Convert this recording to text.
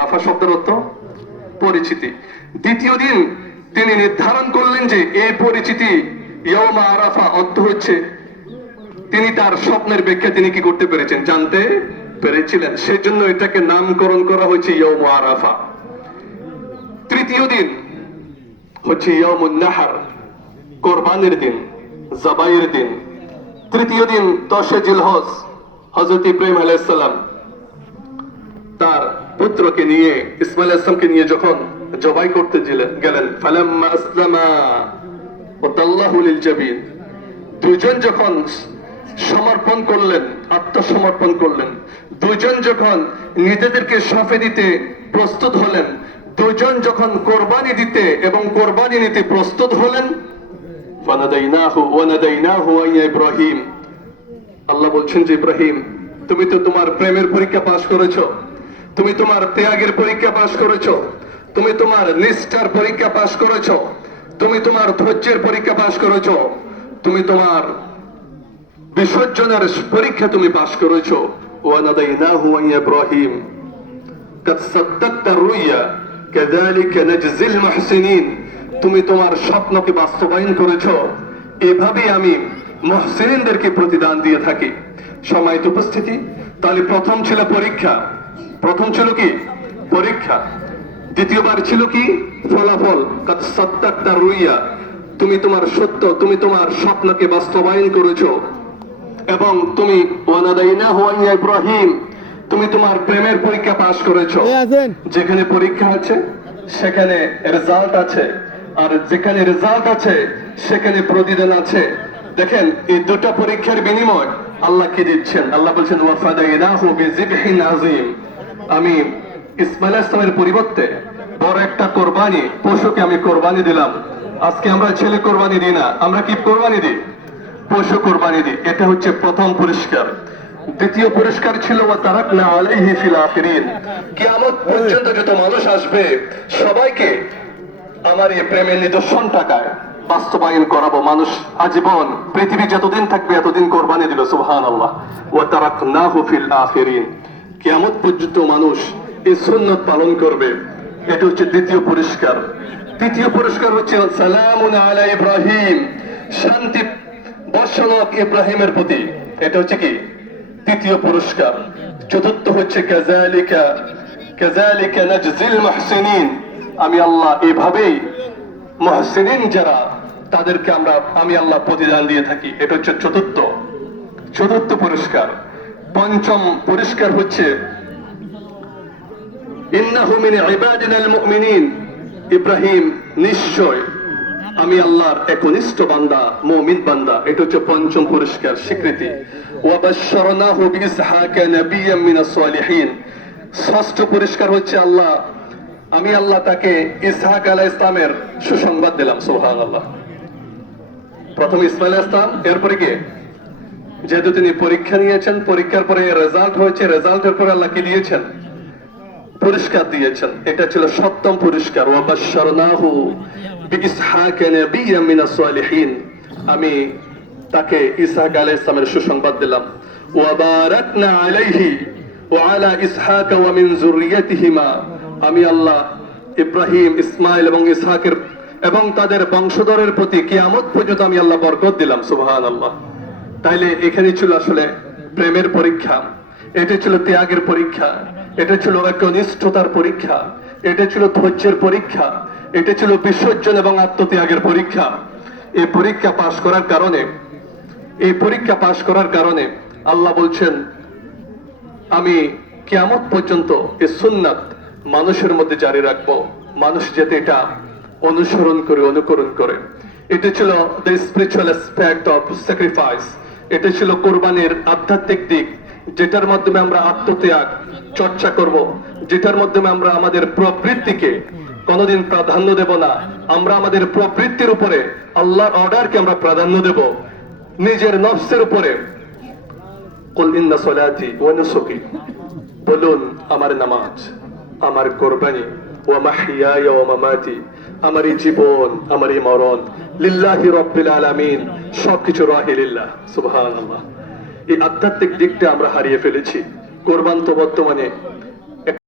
আরাফা শব্দের অর্থ পরিচিতি। দ্বিতীয় দিন তিনি নির্ধারণ করলেন যে এই পরিচিতি ইয়াউমা আরাফা অর্থ হচ্ছে তিনি তার স্বপ্নের ব্যাখ্যা তিনি কি করতে পেরেছেন, জানতে পেরেছিলেন, সেজন্য এটাকে নামকরণ করা হয়েছে ইয়াউম আরাফা। তৃতীয় দিন হচ্ছে ইয়াউমুন নাহর, কোরবানির দিন, জবাইয়ের দিন। তৃতীয় দিন 10 জিলহজ, হযরত ইব্রাহিম আলাইহিস সালাম তার পুত্রকে নিয়ে, ইসমাঈল আলাইহিস সালামকে নিয়ে যখন জবাই করতে গেলেন, ফালাম্মা আসলামা ওয়া তাল্লাহু লিল জাবিন, দুইজন যখন সমর্পণ করলেন, আত্মসমর্পণ করলেন, দুইজন যখন নিজেদেরকে সঁপে দিতে প্রস্তুত হলেন, দুইজন যখন কোরবানি দিতে এবং কোরবানি নিতে প্রস্তুত হলেন, ফানাদাইনাহু ওয়া নাদাইনাহু ইয়া ইব্রাহিম, আল্লাহ বলছেন যে ইব্রাহিম, তুমি তো তোমার প্রেমের পরীক্ষা পাশ করেছো, তুমি তোমার ত্যাগের পরীক্ষা পাশ করেছো, তুমি তোমার নিষ্ঠার পরীক্ষা পাশ করেছো, তুমি তোমার ধৈর্যের পরীক্ষা পাশ করেছো, তুমি তোমার বিসর্জনের পরীক্ষা তুমি পাশ করেছো। ওয়া নাদাইনাহু ইয়া ইব্রাহিম কাদ সাদ্দাকতা রুইয়া কাযালিকা নাজজিল মুহসিনিন, তুমি তোমার স্বপ্নকে বাস্তবায়ন করেছো, এভাবে আমি মুহসিনদেরকে প্রতিদান দিয়ে থাকি। সম্মানিত উপস্থিতি, তাহলে প্রথম ছিল পরীক্ষা, প্রথম ছিল কি পরীক্ষা, দ্বিতীয়বার ছিল কি ফলাফল, কাদ সাদ্দাকতা রুইয়া, তুমি তোমার সত্য, তুমি তোমার স্বপ্নকে বাস্তবায়ন করেছো, এবং তুমি ওয়া নাদাইনাহু ইয়া ইব্রাহিম, তুমি তোমার প্রেমের পরীক্ষা পাশ করেছো। যেখানে পরীক্ষা আছে সেখানে রেজাল্ট আছে, আর যেখানে রেজাল্ট আছে সেখানে প্রতিদান আছে। দেখেন এই দুটো পরীক্ষার বিনিময় আল্লাহ কি দিচ্ছেন, আল্লাহ বলছেন ওয়া ফাদাইনাহু বিযিবহিন আযীম, আমি ইসমাঈল আলাইহিস সালামের পরিবর্তে বড় একটা কোরবানি, পশুকে আমি কোরবানি দিলাম। আজকে আমরা ছেলে কোরবানি দিই না, আমরা কি কোরবানি দিই, পশু কোরবানি দিই। এটা হচ্ছে প্রথম পুরস্কার। দ্বিতীয় পুরস্কার ছিল ওয়া তারাকনা আলাইহি ফিল আখিরিন, কিয়ামত পর্যন্ত যত মানুষ আসবে সবাইকে আমার এই প্রেমের নিদর্শন টাকায় বাস্তবায়ন করাবো। মানুষ আজীবন পৃথিবী যতদিন থাকবে এতদিন কোরবানি দিল, সুবহানাল্লাহ। ওয়া তারাকনাহু ফিল আখিরিন, কিয়ামত পর্যন্ত মানুষ এই সুন্নাত পালন করবে। এটা হচ্ছে দ্বিতীয় পুরস্কার। তৃতীয় পুরস্কার হচ্ছে সালামুন আলা ইব্রাহিম, শান্তি বর্ষণ ইব্রাহিমের প্রতি, এটা হচ্ছে কি তৃতীয় পুরস্কার। চতুর্থ হচ্ছে কাযালিকা নাজজিল মুহসিনিন, আমি আল্লাহ এভাবেই মুহসিনিন যারা তাদেরকে আমি আল্লাহ প্রতিদান দিয়ে থাকি। এটা হচ্ছে চতুর্থ পুরস্কার। পঞ্চম পুরস্কার হচ্ছে ইন্নাহু মিন ইবাদিনাল মুমিনিন, ইব্রাহিম নিশ্চয় আমি আল্লাহর একনিষ্ঠ বান্দা, মুমিন বান্দা। এটা হচ্ছে পঞ্চম পুরস্কার, স্বীকৃতি। ওয়া বাশশারনাহু বিইসহাকা নাবিয়্যাম মিনাস সালিহিন, ষষ্ঠ পুরস্কার হচ্ছে আমি আল্লাহ তাকে ইসহাক আলাইহিস সালামের সুসংবাদ দিলাম, সুবহানাল্লাহ। প্রথম ইসমাঈল আলাইহিস সালাম, এরপরে কি, যেহেতু তিনি পরীক্ষা নিয়েছেন, পরীক্ষার পরে রেজাল্ট হয়েছে, রেজাল্টের পরে আল্লাহ কি দিয়েছেন, পুরস্কার দিয়েছেন। এটা ছিল সপ্তম পুরস্কার। ওয়া বাশশারনাহু বিইসহাকা নাবিয়্যাম মিনাস সালিহিন, আমি তাকে ইসহাক আলাইহিস সালামের সুসংবাদ দিলাম। ওয়া বারাকনা আলাইহি ওয়া আলা ইসহাকা ওয়া মিন যুররিয়াতিহিমা, আমি আল্লাহ ইব্রাহিম, ইসমাঈল এবং ইসহাকের এবং তাদের বংশধরের প্রতি কিয়ামত পর্যন্ত আমি আল্লাহ বরকত দিলাম, সুবহানাল্লাহ। তাইলে এখানে ছিল আসলে প্রেমের পরীক্ষা, এটা ছিল ত্যাগের পরীক্ষা, এটা ছিল একনিষ্ঠতার পরীক্ষা, এটা ছিল ধৈর্যের পরীক্ষা, এটা ছিল বিসর্জন এবং আত্মত্যাগের পরীক্ষা। এই পরীক্ষা পাশ করার কারণে আল্লাহ বলছেন আমি কিয়ামত পর্যন্ত এই সুন্নাত মানুষের মধ্যে জারি রাখবো, মানুষ যাতে এটা অনুকরণ করে। এটা ছিল the spiritual aspect of sacrifice, এটা ছিল কোরবানির আধ্যাত্মিক দিক, যেটার মাধ্যমে আমরা আত্মত্যাগ চর্চা করব, যেটার মাধ্যমে আমরা আমাদের প্রবৃত্তিকে কোনোদিন প্রাধান্য দেব না, আমরা আমাদের প্রবৃত্তির উপরে আল্লাহর অর্ডারকে আমরা প্রাধান্য দেব, নিজের নফসের উপরে। কুল ইন্না সলাতি ওয়া নুসুকি, বলুন আমার নামাজ, আমার কোরবানি, ওয়া মাহইয়ায়া ওয়া মামাতি, আমার এই জীবন, আমার এই মরণ, লিল্লাহি রাব্বিল আলামিন, সবকিছু রাহে লিল্লাহ, সুবহানাল্লাহ। এই আধ্যাত্মিক দিকটা আমরা হারিয়ে ফেলেছি। কোরবান তো বর্তমানে